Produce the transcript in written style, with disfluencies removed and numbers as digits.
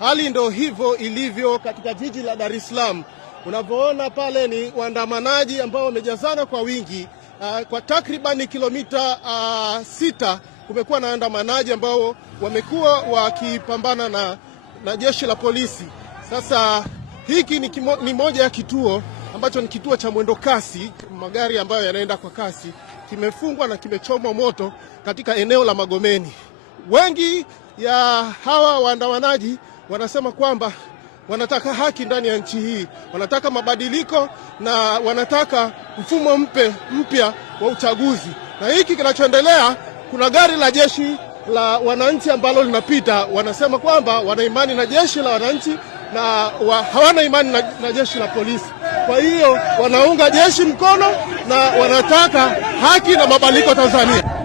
Hali ndo hivyo ilivyo katika jiji la Dar es Salaam. Unavyoona pale ni waandamanaji ambao wamejazana kwa wingi. Kwa takriban kilomita 6 kumekuwa na waandamanaji ambao wamekuwa wakipambana na jeshi la polisi. Sasa hiki ni moja ya kituo ambacho ni kituo cha mwendo kasi, magari ambayo yanaenda kwa kasi, kimefungwa na kimechomwa moto katika eneo la Magomeni. Wengi ya hawa waandamanaji wanasema kwamba wanataka haki ndani ya nchi hii, wanataka mabadiliko na wanataka mfumo mpya wa uchaguzi. Na hiki kinachoendelea, kuna gari la jeshi la wananchi ambalo linapita, wanasema kwamba wana imani na jeshi la wananchi na hawana imani na jeshi la polisi. Kwa hiyo wanaunga jeshi mkono na wanataka haki na mabadiliko Tanzania.